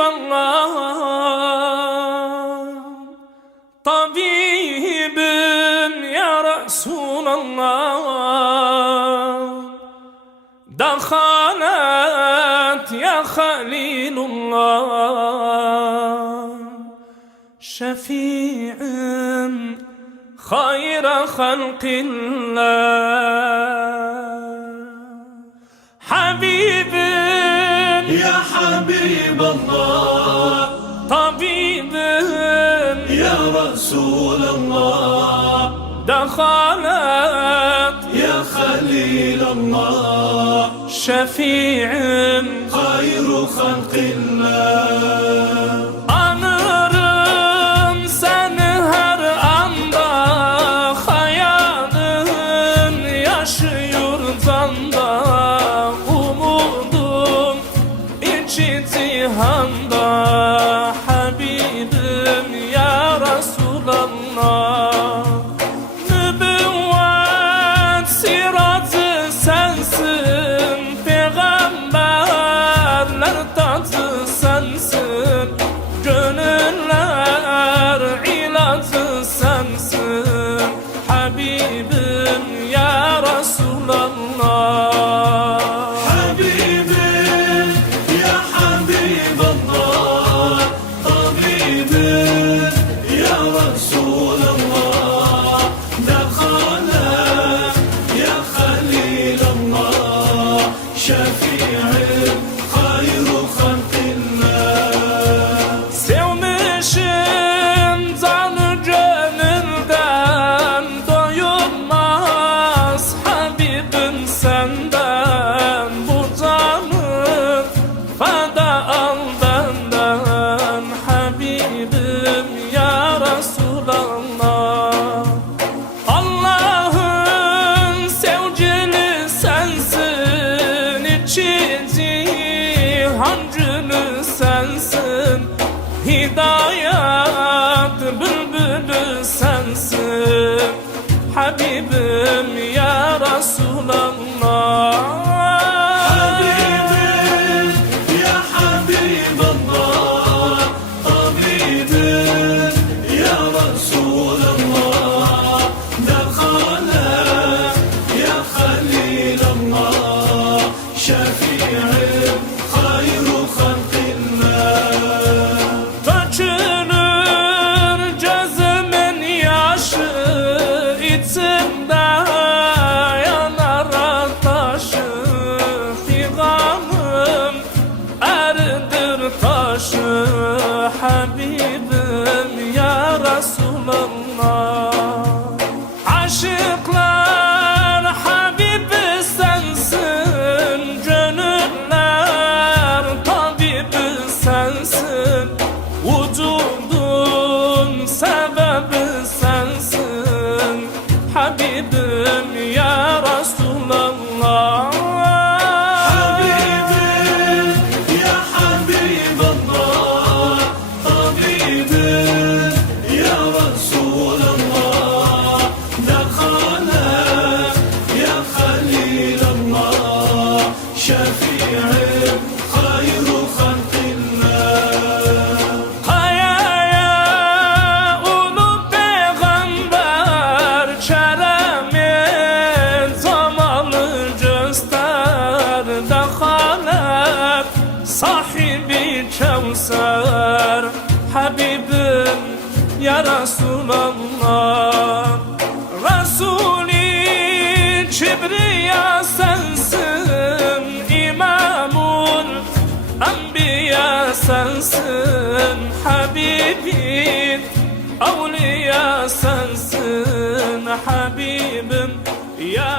Habiballah, tabibim ya Resulallah, dakhalat ya Halilullah, şefi'im hayra halqillah. Habibim ya Habiballah, tabibim ya Resulallah, dakhalat ya Halilallah, şefi'im hayru halqillah. Anırım seni her anda, hayalin yaşıyor zanda, umudum içi cihanda. Habibim ya Resulallah, nübüvvet siratı sensin, peygamberler tacı sensin, gönüller ilacı sensin. Habibim ya Resulallah, Habibim ya Habiballah, tabibim ya Resulallah, dakhalat ya Halilallah, şefi'im hayru halqillah. sevmişim canı gönülden, doyulmaz Habibim senden. Bu canı feda al benden, Habibim ya Resulallah. Allah'ın sevgili sensin, içi cihan gülü sensin, hidayet bülbülü sensin. Habibim ya Resulallah, Habibim ya Habiballah, tabibim ya Resulallah, dakhalat ya Halilallah, şefi'im hayru halqillah. dökülür gözümün yaşı, içimde yanar taşı, figanım eridir taşı. Habibim ya Resulallah, aşıklar Habibi sensin, gönüller tabibi sensin, vücudun sebebi sensin. Habibim ya Resulallah, Habibim ya Habiballah, tabibim ya Resulallah, dakhalat ya Halilallah, şefi'im hayru halqillah. hayaya ulu peygamber, keremin zamalı göster, dakhalet sahibi Kevser. Habibim ya Resulallah, Resulü Kibriya sensin, İmamul Enbiya sensin. Habibim Evliya sensin. Habibim ya